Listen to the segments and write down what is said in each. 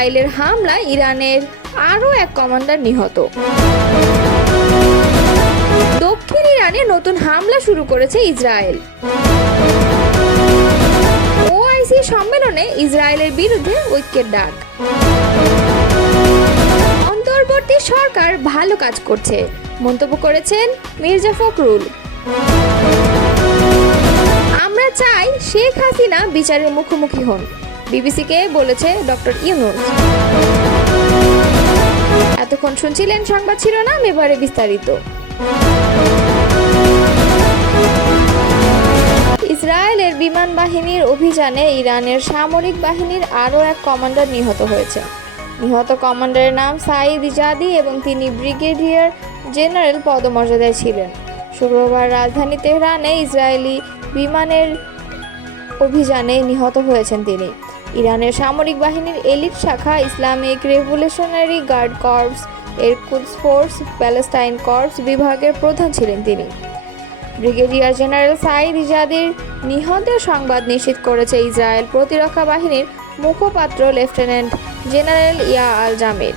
ইসরায়েলের হামলায় ইরানের আরও এক কমান্ডার নিহত। দক্ষিণ ইরানে নতুন হামলা শুরু করেছে ইসরায়েল। ওআইসি সম্মেলনে ইসরায়েলের বিরুদ্ধে ঐক্যের ডাক। অন্তর্বর্তী সরকার ভালো কাজ করছে, মন্তব্য করেছেন মির্জা ফখরুল। আমরা চাই শেখ হাসিনা বিচারের মুখোমুখি হন, বিবিসিকে বলেছে ডক্টর ইউনূস। এতক্ষণ শুনছিলেন সংবাদ শিরোনাম, এবারে বিস্তারিত। ইসরায়েলের বিমান বাহিনীর অভিযানে ইরানের সামরিক বাহিনীর আরও এক কমান্ডার নিহত হয়েছে। নিহত কমান্ডারের নাম সাঈদ ইজাদি এবং তিনি ব্রিগেডিয়ার জেনারেল পদমর্যাদায় ছিলেন। শুক্রবার রাজধানী তেহরানে ইসরায়েলি বিমানের অভিযানে নিহত হয়েছেন তিনি। ইরানের সামরিক বাহিনীর এলিট শাখা ইসলামিক রেভলিউশনারি গার্ড কর্পস এর কুদস ফোর্স প্যালেস্টাইন কর্পস বিভাগের প্রধান ছিলেন তিনি। ব্রিগেডিয়ার জেনারেল সাঈদ ইজাদির নিহতের সংবাদ নিশ্চিত করেছে ইসরায়েল প্রতিরক্ষা বাহিনীর মুখপাত্র লেফটেন্যান্ট জেনারেল ইয়া আল জামির।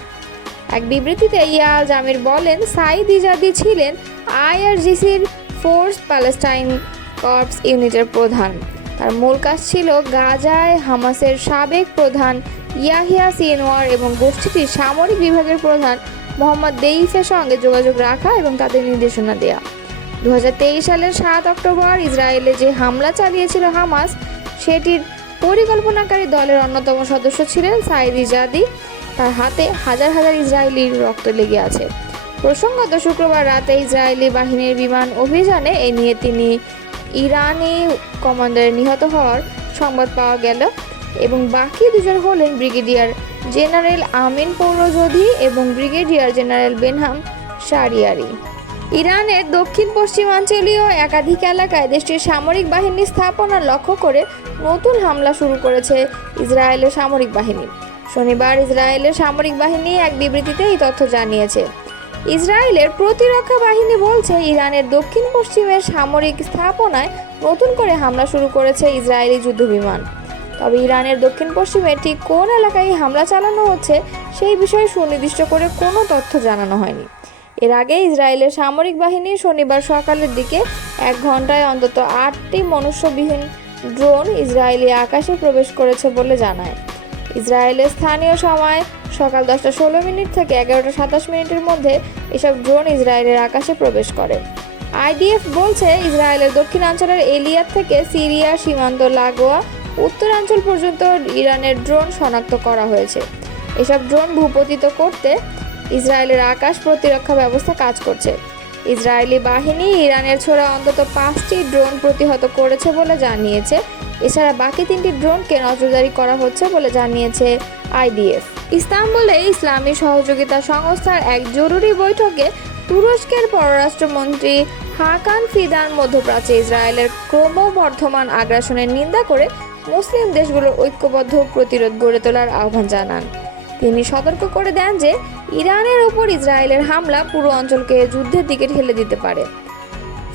এক বিবৃতিতে ইয়া আল জামির বলেন, সাঈদ ইজাদি ছিলেন আইআরজিসির ফোর্স প্যালেস্টাইন কর্পস ইউনিটের প্রধান। তার মূল কাজ ছিল গাজায় হামাসের সাবেক প্রধান ইয়াহিয়া সিনওয়ার এবং গোষ্ঠীটির সামরিক বিভাগের প্রধান মোহাম্মদ দেইফের সঙ্গে যোগাযোগ রাখা এবং তাদের নির্দেশনা দেয়া। 2023 সালের 7 অক্টোবর ইসরায়েলে যে হামলা চালিয়েছিল হামাস, সেটির পরিকল্পনাকারী দলের অন্যতম সদস্য ছিলেন সাঈদ ইজাদি। তার হাতে হাজার হাজার ইসরায়েলির রক্ত লেগে আছে। প্রসঙ্গত, শুক্রবার রাতে ইসরায়েলি বাহিনীর বিমান অভিযানে এ নিয়ে তিনি ইরানি কমান্ডারের নিহত হওয়ার সংবাদ পাওয়া গেল এবং বাকি দুজন হলেন ব্রিগেডিয়ার জেনারেল আমিন পৌরজোধি এবং ব্রিগেডিয়ার জেনারেল বেনহাম শারিয়ারি। ইরানের দক্ষিণ পশ্চিমাঞ্চলীয় একাধিক এলাকায় দেশটির সামরিক বাহিনী স্থাপনা লক্ষ্য করে নতুন হামলা শুরু করেছে ইসরায়েলের সামরিক বাহিনী। শনিবার ইসরায়েলের সামরিক বাহিনী এক বিবৃতিতে এই তথ্য জানিয়েছে। ইসরায়েলের প্রতিরক্ষা বাহিনী বলছে, ইরানের দক্ষিণ পশ্চিমের সামরিক স্থাপনায় নতুন করে হামলা শুরু করেছে ইসরায়েলি যুদ্ধবিমান। তবে ইরানের দক্ষিণ পশ্চিমে ঠিক কোন এলাকায় হামলা চালানো হচ্ছে সেই বিষয়ে সুনির্দিষ্ট করে কোনো তথ্য জানানো হয়নি। এর আগে ইসরায়েলের সামরিক বাহিনী শনিবার সকালের দিকে 1 ঘন্টায় অন্তত 8টি মনুষ্যবিহীন ড্রোন ইসরায়েলি আকাশে প্রবেশ করেছে বলে জানায়। ইসরায়েলের স্থানীয় সময় সকাল 10:16 থেকে 11:27 মধ্যে এসব ড্রোন ইসরায়েলের আকাশে প্রবেশ করে। আইডিএফ বলছে, ইসরায়েলের দক্ষিণাঞ্চলের এলিয়াত থেকে সিরিয়া সীমান্ত লাগোয়া উত্তরাঞ্চল পর্যন্ত ইরানের ড্রোন শনাক্ত করা হয়েছে। এসব ড্রোন ভূপতিত করতে ইসরায়েলের আকাশ প্রতিরক্ষা ব্যবস্থা কাজ করছে। ইসরায়েলি বাহিনী ইরানের ছোড়া অন্তত 5টি ড্রোন প্রতিহত করেছে বলে জানিয়েছে। এছাড়া বাকি 3টি ড্রোনকে নজরদারি করা হচ্ছে বলে জানিয়েছে আইডিএফ। ইস্তাম্বুলে ইসলামী সহযোগিতা সংস্থার এক জরুরি বৈঠকে তুরস্কের পররাষ্ট্রমন্ত্রী হাকান ফিদান মধ্যপ্রাচ্যে ইসরায়েলের ক্রমবর্ধমান আগ্রাসনের নিন্দা করে মুসলিম দেশগুলোর ঐক্যবদ্ধ প্রতিরোধ গড়ে তোলার আহ্বান জানান। তিনি সতর্ক করে দেন যে ইরানের ওপর ইসরায়েলের হামলা পুরো অঞ্চলকে যুদ্ধের দিকে ঠেলে দিতে পারে।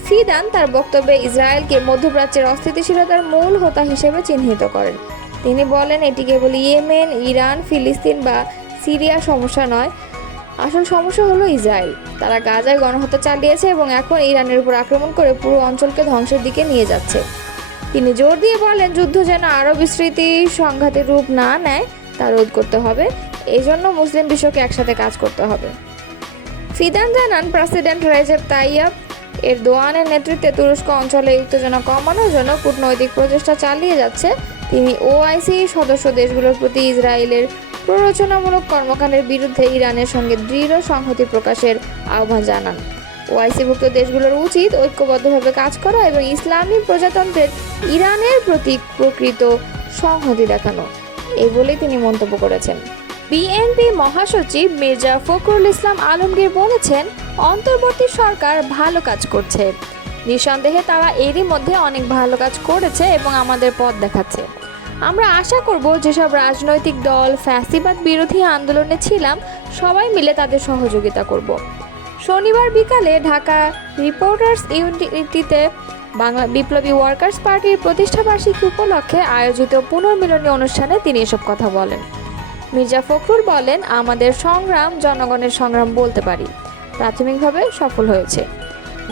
ফিদান তার বক্তব্যে ইসরায়েলকে মধ্যপ্রাচ্যের অস্থিতিশীলতার মূল হোতা হিসেবে চিহ্নিত করেন। তিনি বলেন, এটি কেবল ইয়েমেন, ইরান, ফিলিস্তিন বা সিরিয়া সমস্যা নয়, আসল সমস্যা হলো ইসরায়েল। তারা গাজায় গণহত্যা চালিয়েছে এবং এখন ইরানের উপর আক্রমণ করে পুরো অঞ্চলকে ধ্বংসের দিকে নিয়ে যাচ্ছে। তিনি জোর দিয়ে বলেন, যুদ্ধ যেন আরও বিস্তৃতি সংঘাতের রূপ না নেয় তা রোধ করতে হবে। এই জন্য মুসলিম বিশ্বকে একসাথে কাজ করতে হবে। ফিদান জানান, প্রেসিডেন্ট রেজেপ তাইয়্যিপ এরদোয়ানের নেতৃত্বে তুরস্ক অঞ্চলে উত্তেজনা কমানোর জন্য কূটনৈতিক প্রচেষ্টা চালিয়ে যাচ্ছে। তিনি ওআইসি সদস্য দেশগুলোর প্রতি ইসরায়েলের প্ররোচনামূলক কর্মকাণ্ডের বিরুদ্ধে ইরানের সঙ্গে দৃঢ় সংহতি প্রকাশের আহ্বান জানান। ওআইসিভুক্ত দেশগুলোর উচিত ঐক্যবদ্ধভাবে কাজ করা এবং ইসলামী প্রজাতন্ত্রের ইরানের প্রতি প্রকৃত সংহতি দেখানো, এই বলে তিনি মন্তব্য করেছেন। বিএনপি মহাসচিব মির্জা ফখরুল ইসলাম আলমগীর বলেছেন, অন্তর্বর্তী সরকার ভালো কাজ করছে। নিঃসন্দেহে তারা এরই মধ্যে অনেক ভালো কাজ করেছে এবং আমাদের পথ দেখাচ্ছে। আমরা আশা করব যেসব রাজনৈতিক দল ফ্যাসিবাদ বিরোধী আন্দোলনে ছিলাম, সবাই মিলে তাদের সহযোগিতা করব। শনিবার বিকালে ঢাকা রিপোর্টার্স ইউনিটিতে বাংলা বিপ্লবী ওয়ার্কার্স পার্টির প্রতিষ্ঠাবার্ষিকী উপলক্ষে আয়োজিত পুনর্মিলনী অনুষ্ঠানে তিনি এসব কথা বলেন। মির্জা ফখরুল বলেন, আমাদের সংগ্রাম জনগণের সংগ্রাম বলতে পারি। প্রাথমিকভাবে সফল হয়েছে।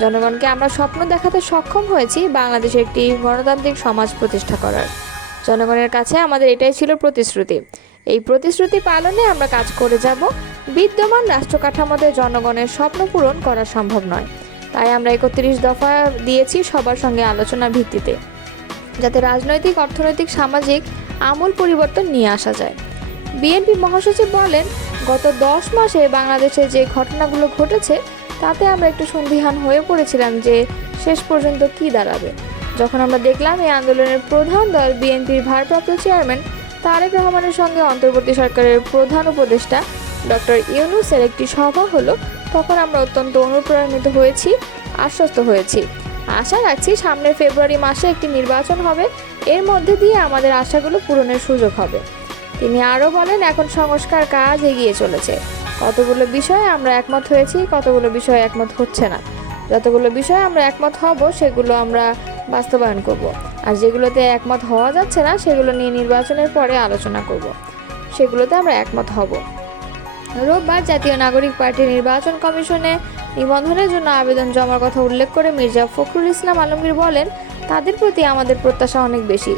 জনগণকে আমরা স্বপ্ন দেখাতে সক্ষম হয়েছি বাংলাদেশে একটি গণতান্ত্রিক সমাজ প্রতিষ্ঠা করার। জনগণের কাছে আমাদের এটাই ছিল প্রতিশ্রুতি। এই প্রতিশ্রুতি পালনে আমরা কাজ করে যাব। বিদ্যমান রাষ্ট্র কাঠামোতে জনগণের স্বপ্ন পূরণ করা সম্ভব নয়। তাই আমরা 31 দফা দিয়েছি সবার সঙ্গে আলোচনার ভিত্তিতে, যাতে রাজনৈতিক, অর্থনৈতিক, সামাজিক আমূল পরিবর্তন নিয়ে আসা যায়। বিএনপি মহাসচিব বলেন, গত 10 মাসে বাংলাদেশে যে ঘটনাগুলো ঘটেছে তাতে আমরা একটু সন্দিহান হয়ে পড়েছিলাম যে শেষ পর্যন্ত কি দাঁড়াবে। যখন আমরা দেখলাম এই আন্দোলনের প্রধান দল বিএনপির ভারপ্রাপ্ত চেয়ারম্যান তারেক রহমানের সঙ্গে অন্তর্বর্তী সরকারের প্রধান উপদেষ্টা ডক্টর ইউনূসের একটি সভা হলো, তখন আমরা অত্যন্ত অনুপ্রাণিত হয়েছি, আশ্বস্ত হয়েছি। আশা রাখছি সামনের ফেব্রুয়ারি মাসে একটি নির্বাচন হবে, এর মধ্যে দিয়ে আমাদের আশাগুলো পূরণের সুযোগ হবে। তিনি আরও বলেন, এখন সংস্কার কাজ এগিয়ে চলেছে। কতগুলো বিষয়ে আমরা একমত হয়েছি, কতগুলো বিষয়ে একমত হচ্ছে না। যতগুলো বিষয়ে আমরা একমত হব সেগুলো আমরা বাস্তবায়ন করব, আর যেগুলোতে একমত হওয়া যাচ্ছে না সেগুলো নিয়ে নির্বাচনের পরে আলোচনা করব, সেগুলোতে আমরা একমত হব। রোববার জাতীয় নাগরিক পার্টির নির্বাচন কমিশনে নিবন্ধনের জন্য আবেদন জমার কথা উল্লেখ করে মির্জা ফখরুল ইসলাম আলমগীর বলেন, তাদের প্রতি আমাদের প্রত্যাশা অনেক বেশি।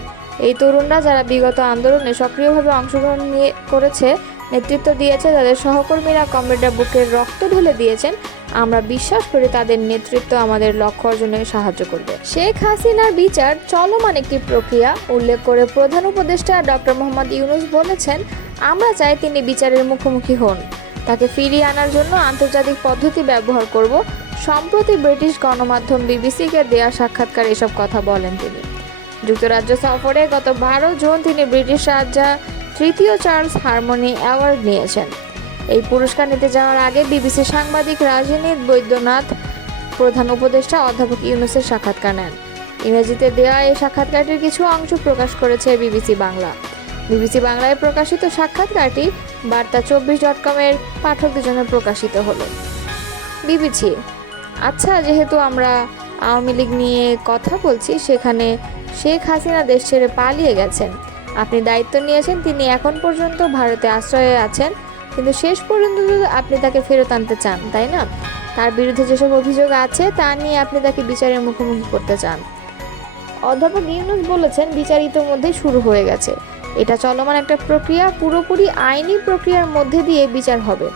এই তরুণরা যারা বিগত আন্দোলনে সক্রিয়ভাবে অংশগ্রহণ করেছে, নেতৃত্ব দিয়েছে, তাদের সহকর্মীরা কমরেডরা বুকের রক্ত ঢেলে দিয়েছেন, আমরা বিশ্বাস করি তাদের নেতৃত্ব আমাদের লক্ষ্য অর্জনে সাহায্য করবে। শেখ হাসিনার বিচার চলমান একটি প্রক্রিয়া উল্লেখ করে প্রধান উপদেষ্টা ডক্টর মোহাম্মদ ইউনূস বলেছেন, আমরা চাই তিনি বিচারের মুখোমুখি হন। তাকে ফিরিয়ে আনার জন্য আন্তর্জাতিক পদ্ধতি ব্যবহার করব। সম্প্রতি ব্রিটিশ গণমাধ্যম বিবিসিকে দেয়া সাক্ষাৎকার এসব কথা বলেন তিনি। যুক্তরাজ্য সফরে গত 12 জুন তিনি ব্রিটিশ রাজা তৃতীয় চার্লস হারমোনি অ্যাওয়ার্ড নিয়েছেন। এই পুরস্কার নিতে যাওয়ার আগে বিবিসি সাংবাদিক রাজনীত বৈদ্যনাথ প্রধান উপদেষ্টা অধ্যাপক ইউনূসের সাক্ষাৎকার নেন। ইংরেজিতে দেওয়া এই সাক্ষাৎকারটির কিছু অংশ প্রকাশ করেছে বিবিসি বাংলা। বিবিসি বাংলায় প্রকাশিত সাক্ষাৎকারটি বার্তা24.com-এর পাঠকদের জন্য প্রকাশিত হলো। বিবিসি, আচ্ছা, যেহেতু আমরা আওয়ামী লীগ নিয়ে কথা বলছি, সেখানে শেখ হাসিনা দেশ ছেড়ে পালিয়ে গেছেন। আপনি দায়িত্ব নিয়েছেন, তিনি এখন পর্যন্ত ভারতে আশ্রয়ে আছেন, কিন্তু শেষ পর্যন্ত আপনি তাকে ফেরত আনতে চান, তাই না? তার বিরুদ্ধে যেসব অভিযোগ আছে তা নিয়ে আপনি তাকে বিচারের মুখোমুখি করতে চান। অধ্যাপক ইউনূস বলেছেন, বিচার ইতোমধ্যেই শুরু হয়ে গেছে। এটা চলমান একটা প্রক্রিয়া, পুরোপুরি আইনি প্রক্রিয়ার মধ্যে দিয়ে বিচার হবে।